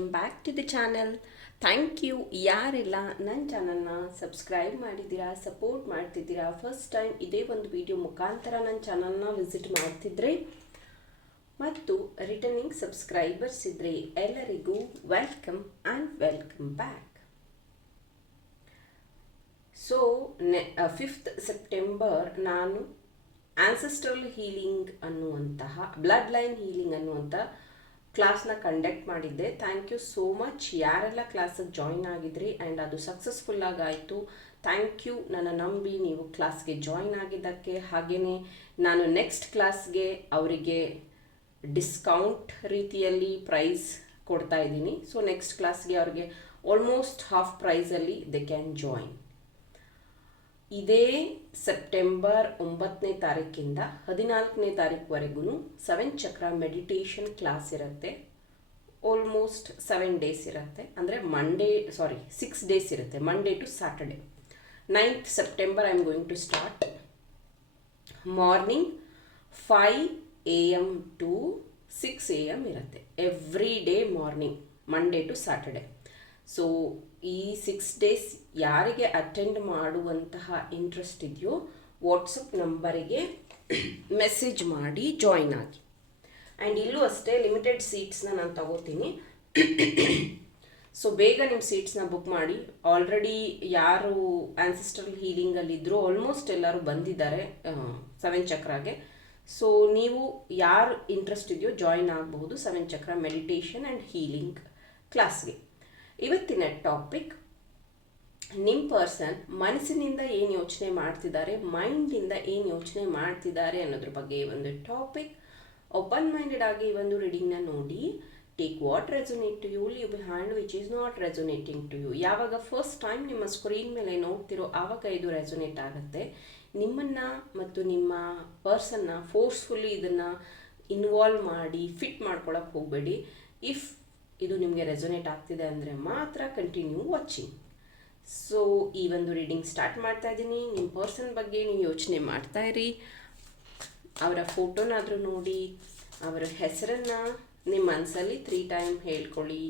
Welcome back to the channel thank you ಯಾರೆಲ್ಲ ನನ್ನ ಚಾನಲ್ನ ಸಬ್ಸ್ಕ್ರೈಬ್ ಮಾಡಿದ್ದೀರಾ ಸಪೋರ್ಟ್ ಮಾಡ್ತಿದ್ದೀರಾ ಫಸ್ಟ್ ಟೈಮ್ ಇದೇ ಒಂದು ವಿಡಿಯೋ ಮುಖಾಂತರ ನನ್ನ ಚಾನಲ್ನ ವಿಸಿಟ್ ಮಾಡ್ತಿದ್ರೆ, ಮತ್ತು ರಿಟರ್ನಿಂಗ್ ಸಬ್ಸ್ಕ್ರೈಬರ್ಸ್ ಇದ್ದರೆ ಎಲ್ಲರಿಗೂ welcome and welcome back so ನೆ ಫಿಫ್ತ್ ಸೆಪ್ಟೆಂಬರ್ ನಾನು ಆನ್ಸೆಸ್ಟ್ರಲ್ ಹೀಲಿಂಗ್ ಅನ್ನುವಂತಹ ಬ್ಲಡ್ ಲೈನ್ ಹೀಲಿಂಗ್ ಅನ್ನುವಂಥ ಕ್ಲಾಸ್ನ ಕಂಡಕ್ಟ್ ಮಾಡಿದ್ದೆ. ಥ್ಯಾಂಕ್ ಯು ಸೋ ಮಚ್ ಯಾರೆಲ್ಲ ಕ್ಲಾಸಿಗೆ ಜಾಯಿನ್ ಆಗಿದ್ರಿ ಆ್ಯಂಡ್ ಅದು ಸಕ್ಸಸ್ಫುಲ್ಲಾಗಿ ಆಯಿತು ಥ್ಯಾಂಕ್ ಯು ನನ್ನ ನಂಬಿ ನೀವು ಕ್ಲಾಸ್ಗೆ ಜಾಯಿನ್ ಆಗಿದ್ದಕ್ಕೆ. ಹಾಗೆಯೇ ನಾನು ನೆಕ್ಸ್ಟ್ ಕ್ಲಾಸ್ಗೆ ಅವರಿಗೆ ಡಿಸ್ಕೌಂಟ್ ರೀತಿಯಲ್ಲಿ ಪ್ರೈಸ್ ಕೊಡ್ತಾ ಇದ್ದೀನಿ. ಸೊ ನೆಕ್ಸ್ಟ್ ಕ್ಲಾಸ್ಗೆ ಅವ್ರಿಗೆ ಆಲ್ಮೋಸ್ಟ್ ಹಾಫ್ ಪ್ರೈಸಲ್ಲಿ ದೆ ಕ್ಯಾನ್ ಜಾಯಿನ್ ಇದೇ ಸೆಪ್ಟೆಂಬರ್ ಒಂಬತ್ತನೇ ತಾರೀಕಿಂದ ಹದಿನಾಲ್ಕನೇ ತಾರೀಕುವರೆಗೂ ಸೆವೆನ್ ಚಕ್ರ ಮೆಡಿಟೇಷನ್ ಕ್ಲಾಸ್ ಇರುತ್ತೆ. ಆಲ್ಮೋಸ್ಟ್ ಸೆವೆನ್ ಡೇಸ್ ಇರುತ್ತೆ. ಅಂದರೆ ಮಂಡೇ ಸಾರಿ ಸಿಕ್ಸ್ ಡೇಸ್ ಇರುತ್ತೆ. Monday to Saturday ninth September I am going to start morning five A M to six A M ಇರುತ್ತೆ. Every day morning Monday to Saturday so ಈ six days ಯಾರಿಗೆ attend ಮಾಡುವಂತಹ interest ಇದೆಯೋ WhatsApp ನಂಬರಿಗೆ message ಮಾಡಿ join ಆಗಿ. And ಇಲ್ಲೂ ಅಷ್ಟೇ ಲಿಮಿಟೆಡ್ ಸೀಟ್ಸ್ನ ನಾನು ತಗೋತೀನಿ. ಸೊ ಬೇಗ ನಿಮ್ಮ ಸೀಟ್ಸ್ನ ಬುಕ್ ಮಾಡಿ. ಆಲ್ರೆಡಿ ಯಾರು ಆನ್ಸಿಸ್ಟ್ರಲ್ ಹೀಲಿಂಗಲ್ಲಿ ಇದ್ದರೂ ಆಲ್ಮೋಸ್ಟ್ ಎಲ್ಲರೂ ಬಂದಿದ್ದಾರೆ ಸೆವೆನ್ ಚಕ್ರಾಗೆ ಸೊ ನೀವು ಯಾರು ಇಂಟ್ರೆಸ್ಟ್ ಇದೆಯೋ ಜಾಯಿನ್ ಆಗಬಹುದು seven chakra meditation and healing ಕ್ಲಾಸ್ಗೆ ಇವತ್ತಿನ ಟಾಪಿಕ್ ನಿಮ್ಮ ಪರ್ಸನ್ ಮನಸ್ಸಿನಿಂದ ಏನು ಯೋಚನೆ ಮಾಡ್ತಿದ್ದಾರೆ ಮೈಂಡಿಂದ ಏನು ಯೋಚನೆ ಮಾಡ್ತಿದ್ದಾರೆ ಅನ್ನೋದ್ರ ಬಗ್ಗೆ ಈ ಒಂದು ಟಾಪಿಕ್ ಓಪನ್ ಮೈಂಡೆಡ್ ಆಗಿ ಈ ಒಂದು ರೀಡಿಂಗ್ನ ನೋಡಿ. Take what resonate to you leave behind which is not resonating to you ಯಾವಾಗ ಫಸ್ಟ್ ಟೈಮ್ ನಿಮ್ಮ ಸ್ಕ್ರೀನ್ ಮೇಲೆ ನೋಡ್ತಿರೋ, ಆವಾಗ ಇದು ರೆಸೊನೇಟ್ ಆಗುತ್ತೆ. ನಿಮ್ಮನ್ನು ಮತ್ತು ನಿಮ್ಮ ಪರ್ಸನ್ನ ಫೋರ್ಸ್ಫುಲ್ಲಿ ಇದನ್ನು ಇನ್ವಾಲ್ವ್ ಮಾಡಿ ಫಿಟ್ ಮಾಡ್ಕೊಳಕ್ಕೆ ಹೋಗಬೇಡಿ. ಇಫ್ ಇದು ನಿಮಗೆ ರೆಸೊನೇಟ್ ಆಗ್ತಿದೆ ಅಂದರೆ ಮಾತ್ರ ಕಂಟಿನ್ಯೂ ವಾಚಿಂಗ್ ಸೊ ಈ ಒಂದು ರೀಡಿಂಗ್ ಸ್ಟಾರ್ಟ್ ಮಾಡ್ತಾ ಇದ್ದೀನಿ. ನಿಮ್ಮ ಪರ್ಸನ್ ಬಗ್ಗೆ ನೀವು ಯೋಚನೆ ಮಾಡ್ತಾ ಇರಿ. ಅವರ ಫೋಟೋನಾದರೂ ನೋಡಿ, ಅವರ ಹೆಸರನ್ನು ನಿಮ್ಮ ಮನಸ್ಸಲ್ಲಿ ತ್ರೀ ಟೈಮ್ ಹೇಳ್ಕೊಳ್ಳಿ.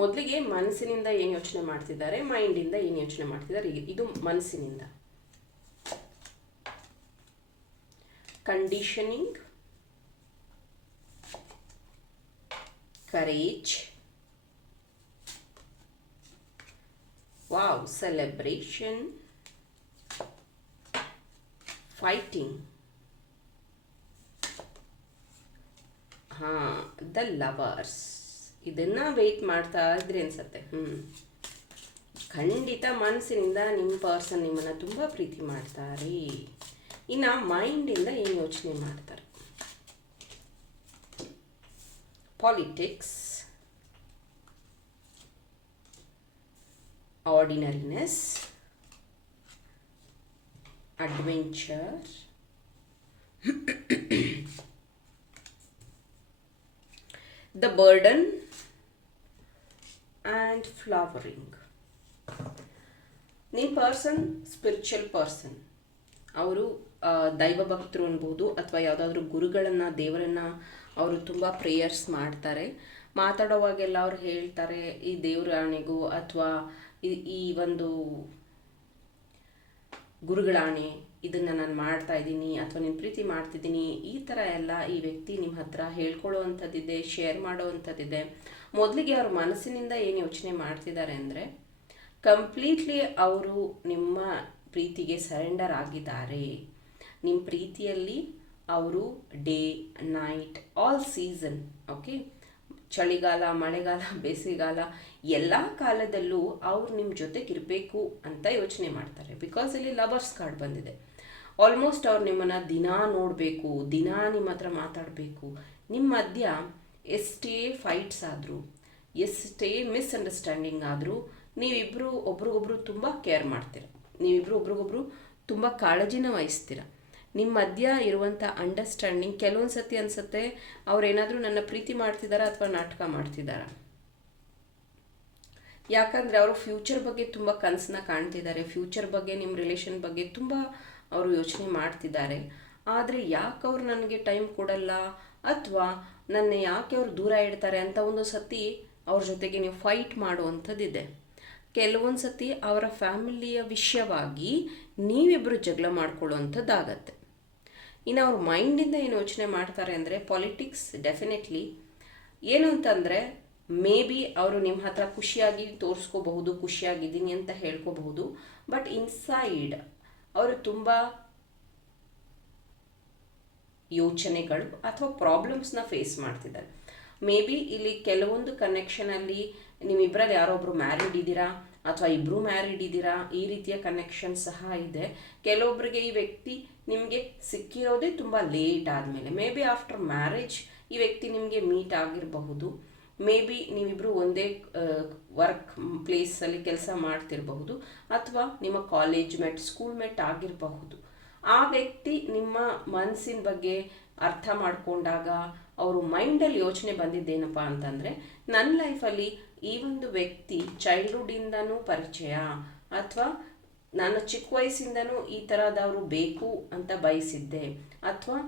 ಮೊದಲಿಗೆ ಮನಸ್ಸಿನಿಂದ ಏನು ಯೋಚನೆ ಮಾಡ್ತಿದ್ದಾರೆ, ಮೈಂಡಿಂದ ಏನು ಯೋಚನೆ ಮಾಡ್ತಿದ್ದಾರೆ ಇದು ಮನಸ್ಸಿನಿಂದ. Conditioning courage wow celebration fighting ಹಾಂ ದ ಲವರ್ಸ್ ಇದನ್ನ ವೆಯ್ಟ್ ಮಾಡ್ತಾ ಇದ್ರಿ ಅನ್ಸತ್ತೆ. ಹ್ಞೂ ಖಂಡಿತ ಮನಸ್ಸಿನಿಂದ ನಿಮ್ಮ ಪರ್ಸನ್ ನಿಮ್ಮನ್ನ ತುಂಬ ಪ್ರೀತಿ ಮಾಡ್ತಾರೆ. ಇನ್ನು ಮೈಂಡಿಂದ ಏನು ಯೋಚನೆ ಮಾಡ್ತಾರೆ? Politics ordinariness adventure the burden and flowering ನಿಮ್ಮ ಪರ್ಸನ್ ಸ್ಪಿರಿಚುವಲ್ ಪರ್ಸನ್ ಅವರು ದೈವ ಭಕ್ತರು ಅನ್ಬೋದು ಅಥವಾ ಯಾವುದಾದ್ರೂ ಗುರುಗಳನ್ನು, ದೇವರನ್ನು ಅವರು ತುಂಬ ಪ್ರೇಯರ್ಸ್ ಮಾಡ್ತಾರೆ. ಮಾತಾಡೋವಾಗೆಲ್ಲ ಅವ್ರು ಹೇಳ್ತಾರೆ, ಈ ದೇವರಾಣೆಗೂ ಅಥವಾ ಈ ಒಂದು ಗುರುಗಳಾಣೆ ಇದನ್ನು ನಾನು ಮಾಡ್ತಾ ಇದ್ದೀನಿ ಅಥವಾ ನಿಮ್ಮ ಪ್ರೀತಿ ಮಾಡ್ತಿದ್ದೀನಿ, ಈ ಥರ ಎಲ್ಲ ಈ ವ್ಯಕ್ತಿ ನಿಮ್ಮ ಹತ್ರ ಹೇಳ್ಕೊಳ್ಳೋವಂಥದ್ದಿದೆ ಶೇರ್ ಮಾಡೋವಂಥದ್ದಿದೆ. ಮೊದಲಿಗೆ ಅವ್ರ ಮನಸ್ಸಿನಿಂದ ಏನು ಯೋಚನೆ ಮಾಡ್ತಿದ್ದಾರೆ ಅಂದರೆ ಕಂಪ್ಲೀಟ್ಲಿ ಅವರು ನಿಮ್ಮ ಪ್ರೀತಿಗೆ ಸರೆಂಡರ್ ಆಗಿದ್ದಾರೆ. ನಿಮ್ಮ ಪ್ರೀತಿಯಲ್ಲಿ ಅವರು day night all season okay ಚಳಿಗಾಲ, ಮಳೆಗಾಲ, ಬೇಸಿಗೆಗಾಲ, ಎಲ್ಲ ಕಾಲದಲ್ಲೂ ಅವ್ರು ನಿಮ್ಮ ಜೊತೆಗಿರಬೇಕು ಅಂತ ಯೋಚನೆ ಮಾಡ್ತಾರೆ. ಬಿಕಾಸ್ ಇಲ್ಲಿ ಲವರ್ಸ್ ಕಾರ್ಡ್ ಬಂದಿದೆ. ಆಲ್ಮೋಸ್ಟ್ ಅವ್ರು ನಿಮ್ಮನ್ನು ದಿನಾ ನೋಡಬೇಕು, ದಿನಾ ನಿಮ್ಮ ಹತ್ರ ಮಾತಾಡಬೇಕು. ನಿಮ್ಮ ಮಧ್ಯ ಎಷ್ಟೇ ಫೈಟ್ಸ್ ಆದರೂ, ಎಷ್ಟೇ ಮಿಸ್ಅಂಡರ್ಸ್ಟ್ಯಾಂಡಿಂಗ್ ಆದರೂ ನೀವಿಬ್ಬರು ಒಬ್ರಿಗೊಬ್ರು ತುಂಬ ಕೇರ್ ಮಾಡ್ತೀರ. ನೀವಿಬ್ಬರು ಒಬ್ರಿಗೊಬ್ರು ತುಂಬ ಕಾಳಜಿನ ವಹಿಸ್ತೀರ. ನಿಮ್ಮ ಮಧ್ಯ ಇರುವಂಥ ಅಂಡರ್ಸ್ಟ್ಯಾಂಡಿಂಗ್ ಕೆಲವೊಂದು ಸತಿ ಅನಿಸುತ್ತೆ ಅವರೇನಾದರೂ ನನ್ನ ಪ್ರೀತಿ ಮಾಡ್ತಿದ್ದಾರಾ ಅಥವಾ ನಾಟಕ ಮಾಡ್ತಿದ್ದಾರಾ ಯಾಕಂದರೆ ಅವರು ಫ್ಯೂಚರ್ ಬಗ್ಗೆ ತುಂಬ ಕನಸನ್ನ ಕಾಣ್ತಿದ್ದಾರೆ ಫ್ಯೂಚರ್ ಬಗ್ಗೆ ನಿಮ್ಮ ರಿಲೇಷನ್ ಬಗ್ಗೆ ತುಂಬ ಅವರು ಯೋಚನೆ ಮಾಡ್ತಿದ್ದಾರೆ. ಆದರೆ ಯಾಕೆ ಅವ್ರು ನನಗೆ ಟೈಮ್ ಕೊಡಲ್ಲ? ಅಥವಾ ನನ್ನ ಯಾಕೆ ಅವ್ರು ದೂರ ಇಡ್ತಾರೆ ಅಂತ ಒಂದು ಸತಿ ಅವ್ರ ಜೊತೆಗೆ ನೀವು ಫೈಟ್ ಮಾಡುವಂಥದ್ದಿದೆ. ಕೆಲವೊಂದು ಸತಿ ಅವರ ಫ್ಯಾಮಿಲಿಯ ವಿಷಯವಾಗಿ ನೀವಿಬ್ಬರು ಜಗಳ ಮಾಡ್ಕೊಳ್ಳುವಂಥದ್ದಾಗತ್ತೆ. ಇನ್ನು ಅವ್ರ ಮೈಂಡಿಂದ ಏನು ಯೋಚನೆ ಮಾಡ್ತಾರೆ ಅಂದರೆ ಪಾಲಿಟಿಕ್ಸ್ ಡೆಫಿನೆಟ್ಲಿ ಏನು ಅಂತಂದರೆ ಮೇ ಬಿ ಅವರು ನಿಮ್ಮ ಹತ್ರ ಖುಷಿಯಾಗಿ ತೋರಿಸ್ಕೋಬಹುದು, ಖುಷಿಯಾಗಿದ್ದೀನಿ ಅಂತ ಹೇಳ್ಕೋಬಹುದು. ಬಟ್ ಇನ್ಸೈಡ್ ಅವರು ತುಂಬ ಯೋಚನೆಗಳು ಅಥವಾ ಪ್ರಾಬ್ಲಮ್ಸ್ನ ಫೇಸ್ ಮಾಡ್ತಿದ್ದಾರೆ. ಮೇ ಬಿ ಇಲ್ಲಿ ಕೆಲವೊಂದು ಕನೆಕ್ಷನಲ್ಲಿ ನಿಮ್ಮಿಬ್ಬರಲ್ಲಿ ಯಾರೊಬ್ರು ಮ್ಯಾರಿಡ್ ಇದ್ದೀರಾ ಅಥವಾ ಇಬ್ಬರು ಮ್ಯಾರಿಡ್ ಇದ್ದೀರಾ, ಈ ರೀತಿಯ ಕನೆಕ್ಷನ್ ಸಹ ಇದೆ. ಕೆಲವೊಬ್ಬರಿಗೆ ಈ ವ್ಯಕ್ತಿ ನಿಮಗೆ ಸಿಕ್ಕಿರೋದೇ ತುಂಬ ಲೇಟ್ ಆದಮೇಲೆ. ಮೇ ಬಿ ಆಫ್ಟರ್ ಮ್ಯಾರೇಜ್ ಈ ವ್ಯಕ್ತಿ ನಿಮಗೆ ಮೀಟ್ ಆಗಿರಬಹುದು. ಮೇ ಬಿ ನೀವಿಬ್ಬರು ಒಂದೇ ವರ್ಕ್ ಪ್ಲೇಸಲ್ಲಿ ಕೆಲಸ ಮಾಡ್ತಿರಬಹುದು ಅಥವಾ ನಿಮ್ಮ ಕಾಲೇಜ್ ಮೆಟ್ ಸ್ಕೂಲ್ ಮೆಟ್ ಆಗಿರಬಹುದು. ಆ ವ್ಯಕ್ತಿ ನಿಮ್ಮ ಮನಸ್ಸಿನ ಬಗ್ಗೆ ಅರ್ಥ ಮಾಡಿಕೊಂಡಾಗ ಅವರು ಮೈಂಡಲ್ಲಿ ಯೋಚನೆ ಬಂದಿದ್ದೇನಪ್ಪ ಅಂತಂದರೆ ನನ್ನ ಲೈಫಲ್ಲಿ ಈ ಒಂದು ವ್ಯಕ್ತಿ ಚೈಲ್ಡ್ಹುಡ್ಡಿಂದನೂ ಪರಿಚಯ ಅಥವಾ ನಾನು ಚಿಕ್ಕ ವಯಸ್ಸಿಂದನೂ ಈ ಥರದವರು ಬೇಕು ಅಂತ ಬಯಸಿದ್ದೆ. ಅಥವಾ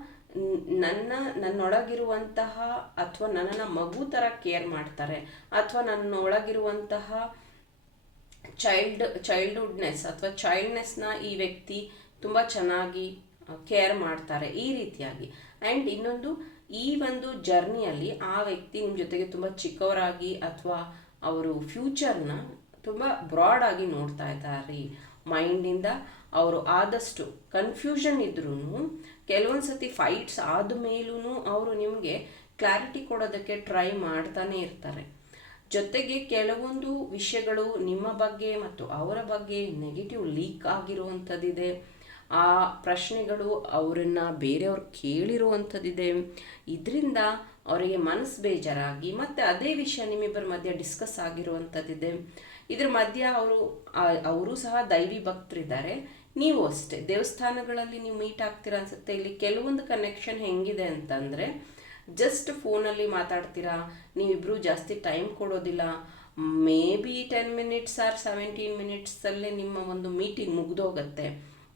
ನನ್ನ, ನನ್ನೊಳಗಿರುವಂತಹ ಅಥವಾ ನನ್ನನ್ನು ಮಗು ಥರ ಕೇರ್ ಮಾಡ್ತಾರೆ. ಅಥವಾ ನನ್ನೊಳಗಿರುವಂತಹ ಚೈಲ್ಡ್ ಚೈಲ್ಡ್ಹುಡ್ನೆಸ್ ಅಥವಾ ಚೈಲ್ಡ್ನೆಸ್ನ ಈ ವ್ಯಕ್ತಿ ತುಂಬ ಚೆನ್ನಾಗಿ ಕೇರ್ ಮಾಡ್ತಾರೆ ಈ ರೀತಿಯಾಗಿ. ಆ್ಯಂಡ್ ಇನ್ನೊಂದು, ಈ ಒಂದು ಜರ್ನಿಯಲ್ಲಿ ಆ ವ್ಯಕ್ತಿ ನಿಮ್ಮ ಜೊತೆಗೆ ತುಂಬ ಚಿಕ್ಕವರಾಗಿ ಅಥವಾ ಅವರು ಫ್ಯೂಚರ್ನ ತುಂಬ ಬ್ರಾಡ್ ಆಗಿ ನೋಡ್ತಾ ಇದ್ದಾರೆ. ಮೈಂಡಿಂದ ಅವರು ಆದಷ್ಟು ಕನ್ಫ್ಯೂಷನ್ ಇದ್ರೂ ಕೆಲವೊಂದು ಸತಿ ಫೈಟ್ಸ್ ಆದ ಮೇಲೂ ಅವರು ನಿಮಗೆ ಕ್ಲಾರಿಟಿ ಕೊಡೋದಕ್ಕೆ ಟ್ರೈ ಮಾಡ್ತಾನೆ ಇರ್ತಾರೆ. ಜೊತೆಗೆ ಕೆಲವೊಂದು ವಿಷಯಗಳು ನಿಮ್ಮ ಬಗ್ಗೆ ಮತ್ತು ಅವರ ಬಗ್ಗೆ ನೆಗೆಟಿವ್ ಲೀಕ್ ಆಗಿರುವಂಥದ್ದಿದೆ. ಆ ಪ್ರಶ್ನೆಗಳು ಅವರನ್ನು ಬೇರೆಯವ್ರು ಕೇಳಿರುವಂಥದ್ದಿದೆ. ಇದರಿಂದ ಅವರಿಗೆ ಮನಸ್ಸು ಬೇಜಾರಾಗಿ ಮತ್ತು ಅದೇ ವಿಷಯ ನಿಮ್ಮಿಬ್ಬರ ಮಧ್ಯೆ ಡಿಸ್ಕಸ್ ಆಗಿರುವಂಥದ್ದಿದೆ. ಇದ್ರ ಮಧ್ಯೆ ಅವರು ಅವರು ಸಹ ದೈವಿ ಭಕ್ತರಿದ್ದಾರೆ. ನೀವು ಅಷ್ಟೇ. ದೇವಸ್ಥಾನಗಳಲ್ಲಿ ನೀವು ಮೀಟ್ ಆಗ್ತೀರಾ ಅನ್ಸುತ್ತೆ. ಇಲ್ಲಿ ಕೆಲವೊಂದು ಕನೆಕ್ಷನ್ ಹೆಂಗಿದೆ ಅಂತಂದರೆ ಜಸ್ಟ್ ಫೋನಲ್ಲಿ ಮಾತಾಡ್ತೀರಾ? ನೀವಿಬ್ಬರು ಜಾಸ್ತಿ ಟೈಮ್ ಕೊಡೋದಿಲ್ಲ. Maybe ten minutes or seventeen ಮಿನಿಟ್ಸಲ್ಲೇ ನಿಮ್ಮ ಒಂದು ಮೀಟಿಂಗ್ ಮುಗ್ದೋಗತ್ತೆ.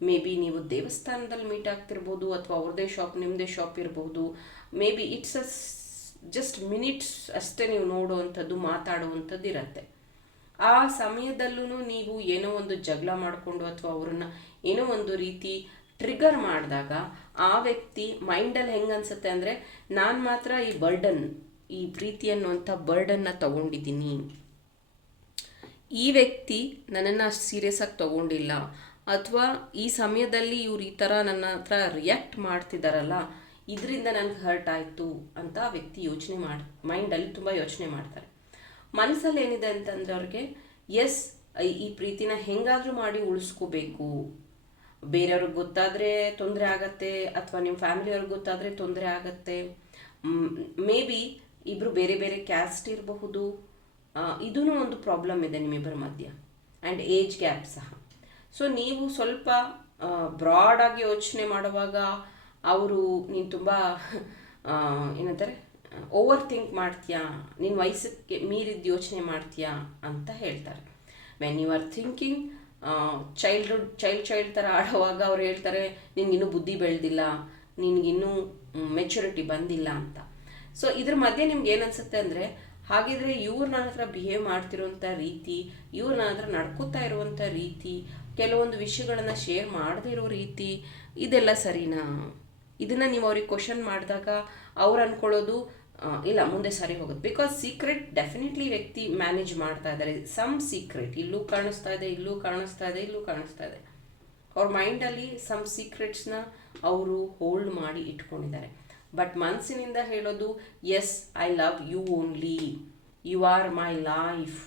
ಮೇ ಬಿ ನೀವು ದೇವಸ್ಥಾನದಲ್ಲಿ ಮೀಟ್ ಆಗ್ತಿರ್ಬೋದು ಅಥವಾ ಅವ್ರದೇ ಶಾಪ್ ನಿಮ್ಮದೇ ಶಾಪ್ ಇರ್ಬೋದು. Maybe it's a just minutes ಅಷ್ಟೇ ನೀವು ನೋಡುವಂಥದ್ದು ಮಾತಾಡುವಂಥದ್ದು ಇರತ್ತೆ. ಆ ಸಮಯದಲ್ಲೂ ನೀವು ಏನೋ ಒಂದು ಜಗಳ ಮಾಡಿಕೊಂಡು ಅಥವಾ ಅವ್ರನ್ನ ಏನೋ ಒಂದು ರೀತಿ ಟ್ರಿಗರ್ ಮಾಡಿದಾಗ ಆ ವ್ಯಕ್ತಿ ಮೈಂಡಲ್ಲಿ ಹೆಂಗೆ ಅನಿಸುತ್ತೆ ಅಂದರೆ, ನಾನು ಮಾತ್ರ ಈ ಬರ್ಡನ್ ಈ ಪ್ರೀತಿ ಅನ್ನುವಂಥ ಬರ್ಡನ್ನ ತಗೊಂಡಿದ್ದೀನಿ. ಈ ವ್ಯಕ್ತಿ ನನ್ನನ್ನು ಅಷ್ಟು ಸೀರಿಯಸ್ ಆಗಿ ತಗೊಂಡಿಲ್ಲ. ಅಥವಾ ಈ ಸಮಯದಲ್ಲಿ ಇವ್ರು ಈ ಥರ ನನ್ನ ಹತ್ರ ರಿಯಾಕ್ಟ್ ಮಾಡ್ತಿದ್ದಾರಲ್ಲ ಇದರಿಂದ ನನಗೆ ಹರ್ಟ್ ಆಯಿತು ಅಂತ ವ್ಯಕ್ತಿ ಯೋಚನೆ ಮಾಡಿ ಮೈಂಡಲ್ಲಿ ತುಂಬ ಯೋಚನೆ ಮಾಡ್ತಾರೆ. ಮನಸ್ಸಲ್ಲಿ ಏನಿದೆ ಅಂತಂದರೆ ಅವ್ರಿಗೆ, ಎಸ್, ಈ ಪ್ರೀತಿನ ಹೆಂಗಾದ್ರೂ ಮಾಡಿ ಉಳಿಸ್ಕೋಬೇಕು. ಬೇರೆಯವ್ರಿಗೆ ಗೊತ್ತಾದರೆ ತೊಂದರೆ ಆಗತ್ತೆ, ಅಥವಾ ನಿಮ್ಮ ಫ್ಯಾಮಿಲಿಯವ್ರಿಗೆ ಗೊತ್ತಾದರೆ ತೊಂದರೆ ಆಗತ್ತೆ. ಮೇ ಬಿ ಇಬ್ಬರು ಬೇರೆ ಬೇರೆ ಕ್ಯಾಸ್ಟ್ ಇರಬಹುದು. ಇದೂ ಒಂದು ಪ್ರಾಬ್ಲಮ್ ಇದೆ ನಿಮ್ಮಿಬ್ಬರ ಮಧ್ಯ. ಆ್ಯಂಡ್ ಏಜ್ ಗ್ಯಾಪ್ ಸಹ. ಸೊ ನೀವು ಸ್ವಲ್ಪ ಬ್ರಾಡಾಗಿ ಯೋಚನೆ ಮಾಡುವಾಗ ಅವರು ನೀನು ತುಂಬ ಏನಂತಾರೆ ಓವರ್ ಥಿಂಕ್ ಮಾಡ್ತೀಯಾ? ನಿನ್ನ ವಯಸ್ಸಕ್ಕೆ ಮೀರಿದ ಯೋಚನೆ ಮಾಡ್ತೀಯಾ? ಅಂತ ಹೇಳ್ತಾರೆ. When you are thinking childhood child child ಥರ ಆಡುವಾಗ ಅವ್ರು ಹೇಳ್ತಾರೆ, ನಿನಗಿನ್ನೂ ಬುದ್ಧಿ ಬೆಳೆದಿಲ್ಲ, ನಿನಗಿನ್ನೂ ಮೆಚುರಿಟಿ ಬಂದಿಲ್ಲ ಅಂತ. ಸೊ ಇದ್ರ ಮಧ್ಯೆ ನಿಮ್ಗೆ ಏನು ಅನ್ಸುತ್ತೆ ಅಂದರೆ, ಹಾಗಿದ್ರೆ ಇವ್ರು ನನ್ನ ಹತ್ರ ಬಿಹೇವ್ ಮಾಡ್ತಿರುವಂಥ ರೀತಿ ಇವ್ರು ನನ್ನ ಹತ್ರ ನಡ್ಕೋತಾ ಇರುವಂಥ ರೀತಿ, ಕೆಲವೊಂದು ವಿಷಯಗಳನ್ನು ಶೇರ್ ಮಾಡದೇ ಇರೋ ರೀತಿ, ಇದೆಲ್ಲ ಸರಿನಾ? ಇದನ್ನು ನೀವು ಅವ್ರಿಗೆ ಕ್ವಶನ್ ಮಾಡಿದಾಗ ಅವ್ರು ಅಂದ್ಕೊಳ್ಳೋದು ಇಲ್ಲ, ಮುಂದೆ ಸರಿ ಹೋಗುತ್ತೆ. ಬಿಕಾಸ್ ಸೀಕ್ರೆಟ್ ಡೆಫಿನೆಟ್ಲಿ ವ್ಯಕ್ತಿ ಮ್ಯಾನೇಜ್ ಮಾಡ್ತಾ ಇದ್ದಾರೆ. ಸಮ್ ಸೀಕ್ರೆಟ್ ಇಲ್ಲೂ ಕಾಣಿಸ್ತಾ ಇದೆ, ಇಲ್ಲೂ ಕಾಣಿಸ್ತಾ ಇದೆ, ಇಲ್ಲೂ ಕಾಣಿಸ್ತಾ ಇದೆ. ಅವ್ರ ಮೈಂಡಲ್ಲಿ ಸಮ್ ಸೀಕ್ರೆಟ್ಸ್ನ ಅವರು ಹೋಲ್ಡ್ ಮಾಡಿ ಇಟ್ಕೊಂಡಿದ್ದಾರೆ. ಬಟ್ ಮನಸ್ಸಿನಿಂದ ಹೇಳೋದು yes I love you only you are my life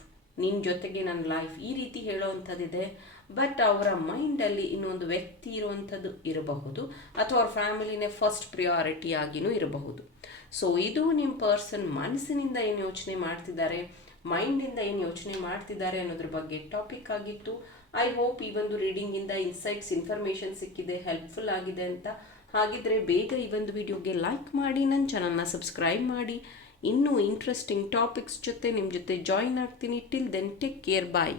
ನಿನ್ನ ಜೊತೆಗೆ ನನ್ನ ಲೈಫ್ ಈ ರೀತಿ ಹೇಳೋವಂಥದ್ದಿದೆ. ಬಟ್ ಅವರ ಮೈಂಡಲ್ಲಿ ಇನ್ನೊಂದು ವ್ಯಕ್ತಿ ಇರುವಂಥದ್ದು ಇರಬಹುದು. ಅಥವಾ ಅವ್ರ ಫ್ಯಾಮಿಲಿನೇ ಫಸ್ಟ್ ಪ್ರಿಯಾರಿಟಿ ಆಗಿನೂ ಇರಬಹುದು. ಸೊ ಇದು ನಿಮ್ಮ ಪರ್ಸನ್ ಮನಸ್ಸಿನಿಂದ ಏನು ಯೋಚನೆ ಮಾಡ್ತಿದ್ದಾರೆ ಮೈಂಡಿಂದ ಏನು ಯೋಚನೆ ಮಾಡ್ತಿದ್ದಾರೆ ಅನ್ನೋದ್ರ ಬಗ್ಗೆ ಟಾಪಿಕ್ ಆಗಿತ್ತು. ಐ ಹೋಪ್ ಈ ಒಂದು ರೀಡಿಂಗಿಂದ ಇನ್ಸೈಟ್ಸ್ ಇನ್ಫಾರ್ಮೇಷನ್ ಸಿಕ್ಕಿದೆ ಹೆಲ್ಪ್ಫುಲ್ ಆಗಿದೆ ಅಂತ. ಹಾಗಿದ್ರೆ ಬೇಗ ಈ ಒಂದು ವಿಡಿಯೋಗೆ ಲೈಕ್ ಮಾಡಿ ನನ್ನ ಚಾನಲ್ನ ಸಬ್ಸ್ಕ್ರೈಬ್ ಮಾಡಿ. ಇನ್ನೂ ಇಂಟ್ರೆಸ್ಟಿಂಗ್ ಟಾಪಿಕ್ಸ್ ಜೊತೆ ನಿಮ್ಮ ಜೊತೆ ಜಾಯಿನ್ ಆಗ್ತೀನಿ. Till then take care bye